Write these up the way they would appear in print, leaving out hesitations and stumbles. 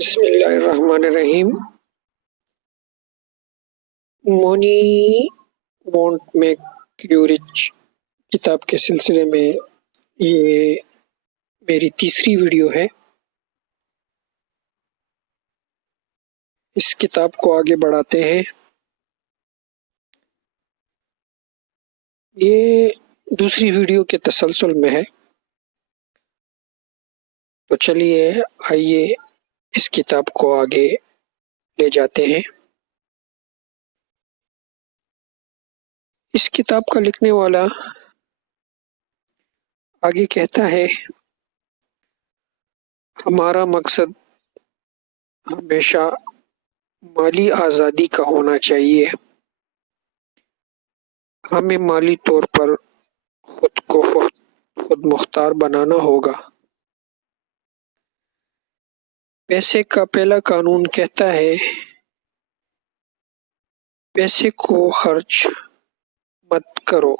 بسم اللہ الرحمن الرحیم۔ Muni want make you rich کتاب کے سلسلے میں یہ میری تیسری ویڈیو ہے۔ اس کتاب کو آگے بڑھاتے ہیں۔ یہ دوسری ویڈیو کے تسلسل میں ہے، تو چلیے آئیے اس کتاب کو آگے لے جاتے ہیں۔ اس کتاب کا لکھنے والا آگے کہتا ہے، ہمارا مقصد ہمیشہ مالی آزادی کا ہونا چاہیے۔ ہمیں مالی طور پر خود کو خود مختار بنانا ہوگا۔ پیسے کا پہلا قانون کہتا ہے، پیسے کو خرچ مت کرو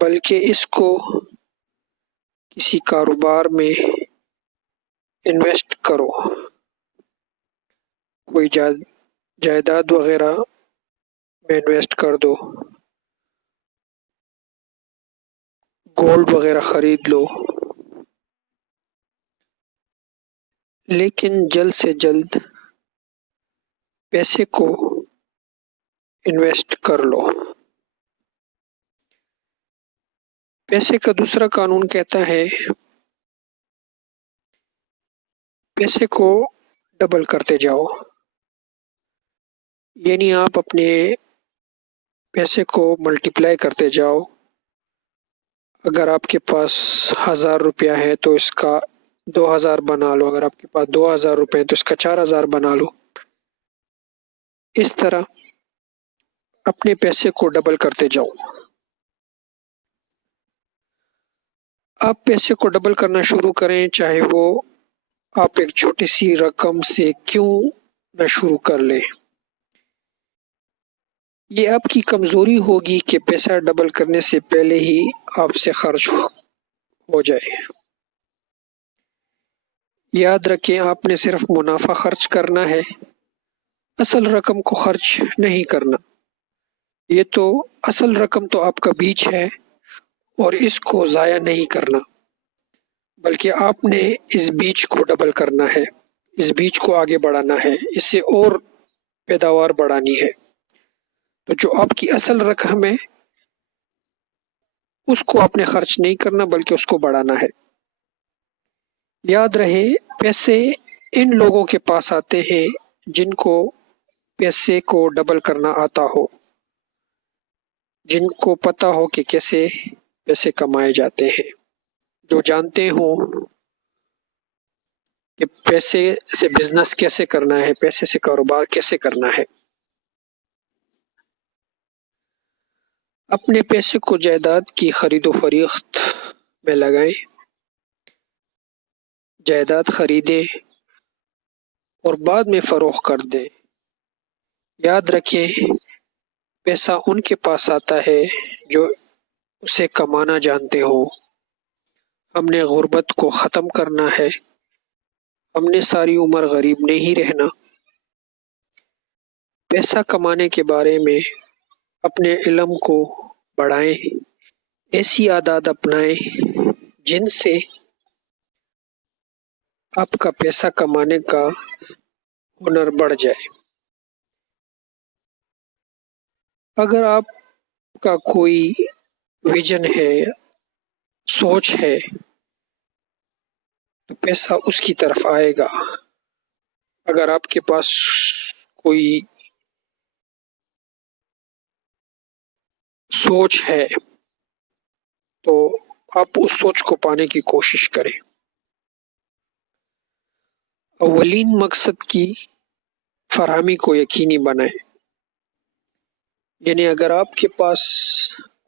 بلکہ اس کو کسی کاروبار میں انویسٹ کرو۔ کوئی جائیداد وغیرہ میں انویسٹ کر دو، گولڈ وغیرہ خرید لو، لیکن جلد سے جلد پیسے کو انویسٹ کر لو۔ پیسے کا دوسرا قانون کہتا ہے، پیسے کو ڈبل کرتے جاؤ، یعنی آپ اپنے پیسے کو ملٹیپلائی کرتے جاؤ۔ اگر آپ کے پاس 1000 روپیہ ہے تو اس کا 2000 بنا لو، اگر آپ کے پاس 2000 روپے ہے تو اس کا 4000 بنا لو۔ اس طرح اپنے پیسے کو ڈبل کرتے جاؤ۔ آپ پیسے کو ڈبل کرنا شروع کریں، چاہے وہ آپ ایک چھوٹی سی رقم سے کیوں نہ شروع کر لیں۔ یہ آپ کی کمزوری ہوگی کہ پیسہ ڈبل کرنے سے پہلے ہی آپ سے خرچ ہو جائے۔ یاد رکھیں، آپ نے صرف منافع خرچ کرنا ہے، اصل رقم کو خرچ نہیں کرنا۔ یہ تو اصل رقم تو آپ کا بیج ہے اور اس کو ضائع نہیں کرنا، بلکہ آپ نے اس بیج کو ڈبل کرنا ہے، اس بیج کو آگے بڑھانا ہے، اس سے اور پیداوار بڑھانی ہے۔ تو جو آپ کی اصل رقم ہے اس کو آپ نے خرچ نہیں کرنا بلکہ اس کو بڑھانا ہے۔ یاد رہے، پیسے ان لوگوں کے پاس آتے ہیں جن کو پیسے کو ڈبل کرنا آتا ہو، جن کو پتا ہو کہ کیسے پیسے کمائے جاتے ہیں، جو جانتے ہوں کہ پیسے سے بزنس کیسے کرنا ہے، پیسے سے کاروبار کیسے کرنا ہے۔ اپنے پیسے کو جائیداد کی خرید و فروخت میں لگائیں، جائیداد خریدیں اور بعد میں فروخت کر دیں۔ یاد رکھیں، پیسہ ان کے پاس آتا ہے جو اسے کمانا جانتے ہوں۔ ہم نے غربت کو ختم کرنا ہے، ہم نے ساری عمر غریب نہیں رہنا۔ پیسہ کمانے کے بارے میں اپنے علم کو بڑھائیں، ایسی عادات اپنائیں جن سے آپ کا پیسہ کمانے کا ہنر بڑھ جائے۔ اگر آپ کا کوئی ویژن ہے، سوچ ہے، تو پیسہ اس کی طرف آئے گا۔ اگر آپ کے پاس کوئی سوچ ہے تو آپ اس سوچ کو پانے کی کوشش کریں۔ اولین مقصد کی فراہمی کو یقینی بنائیں، یعنی اگر آپ کے پاس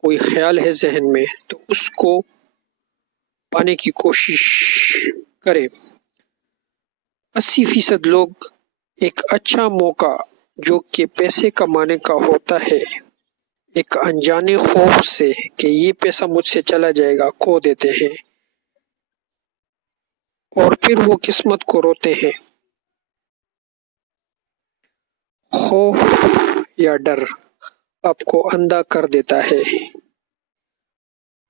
کوئی خیال ہے ذہن میں تو اس کو پانے کی کوشش کریں۔ 80% لوگ ایک اچھا موقع جو کہ پیسے کمانے کا ہوتا ہے، ایک انجانے خوف سے کہ یہ پیسہ مجھ سے چلا جائے گا کھو دیتے ہیں، اور پھر وہ قسمت کو روتے ہیں۔ خوف یا ڈر آپ کو اندھا کر دیتا ہے۔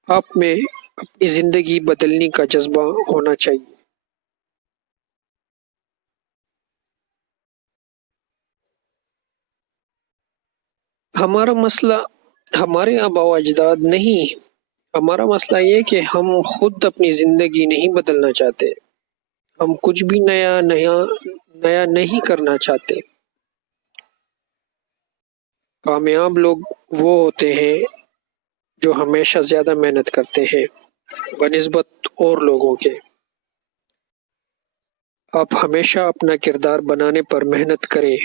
آپ میں اپنی زندگی بدلنے کا جذبہ ہونا چاہیے۔ ہمارا مسئلہ ہمارے آباء و اجداد نہیں، ہمارا مسئلہ یہ کہ ہم خود اپنی زندگی نہیں بدلنا چاہتے، ہم کچھ بھی نیا نہیں کرنا چاہتے۔ کامیاب لوگ وہ ہوتے ہیں جو ہمیشہ زیادہ محنت کرتے ہیں بنسبت اور لوگوں کے۔ آپ ہمیشہ اپنا کردار بنانے پر محنت کریں۔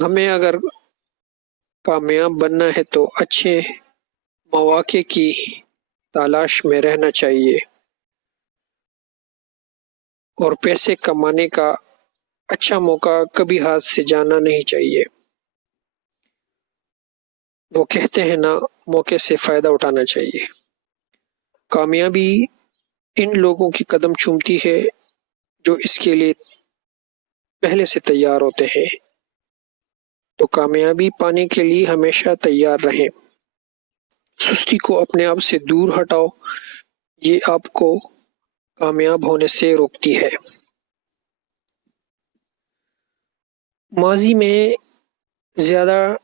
ہمیں اگر کامیاب بننا ہے تو اچھے مواقع کی تلاش میں رہنا چاہیے اور پیسے کمانے کا اچھا موقع کبھی ہاتھ سے جانا نہیں چاہیے۔ وہ کہتے ہیں نا، موقع سے فائدہ اٹھانا چاہیے۔ کامیابی ان لوگوں کی قدم چومتی ہے جو اس کے لیے پہلے سے تیار ہوتے ہیں، تو کامیابی پانے کے لیے ہمیشہ تیار رہیں۔ سستی کو اپنے آپ سے دور ہٹاؤ، یہ آپ کو کامیاب ہونے سے روکتی ہے۔ ماضی میں زیادہ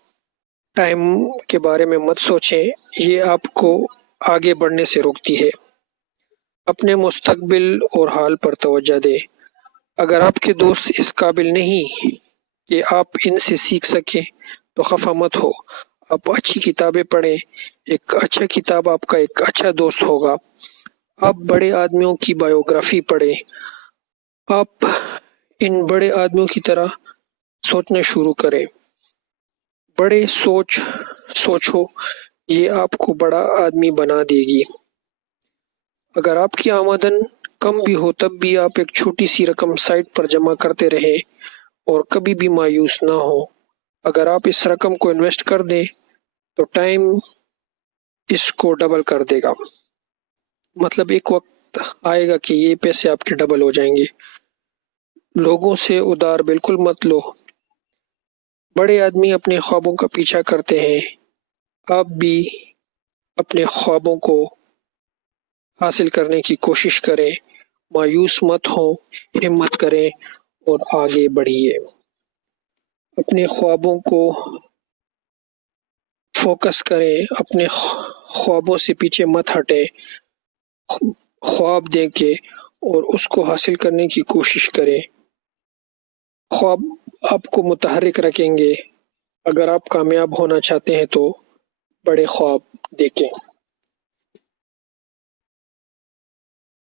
ٹائم کے بارے میں مت سوچیں، یہ آپ کو آگے بڑھنے سے روکتی ہے۔ اپنے مستقبل اور حال پر توجہ دیں۔ اگر آپ کے دوست اس قابل نہیں کہ آپ ان سے سیکھ سکیں تو خفا مت ہو۔ آپ اچھی کتابیں پڑھیں، ایک اچھا کتاب آپ کا ایک اچھا دوست ہوگا۔ آپ بڑے آدمیوں کی بایوگرافی پڑھیں، آپ ان بڑے آدمیوں کی طرح سوچنا شروع کریں۔ بڑے سوچو، یہ آپ کو بڑا آدمی بنا دے گی۔ اگر آپ کی آمدن کم بھی ہو تب بھی آپ ایک چھوٹی سی رقم سائٹ پر جمع کرتے رہیں اور کبھی بھی مایوس نہ ہو۔ اگر آپ اس رقم کو انویسٹ کر دیں تو ٹائم اس کو ڈبل کر دے گا۔ مطلب ایک وقت آئے گا کہ یہ پیسے آپ کے ڈبل ہو جائیں گے۔ لوگوں سے ادھار بالکل مت لو۔ بڑے آدمی اپنے خوابوں کا پیچھا کرتے ہیں، آپ بھی اپنے خوابوں کو حاصل کرنے کی کوشش کریں، مایوس مت ہوں، ہمت کریں اور آگے بڑھیے۔ اپنے خوابوں کو فوکس کریں، اپنے خوابوں سے پیچھے مت ہٹیں، خواب دیکھیں اور اس کو حاصل کرنے کی کوشش کریں۔ خواب آپ کو متحرک رکھیں گے۔ اگر آپ کامیاب ہونا چاہتے ہیں تو بڑے خواب دیکھیں۔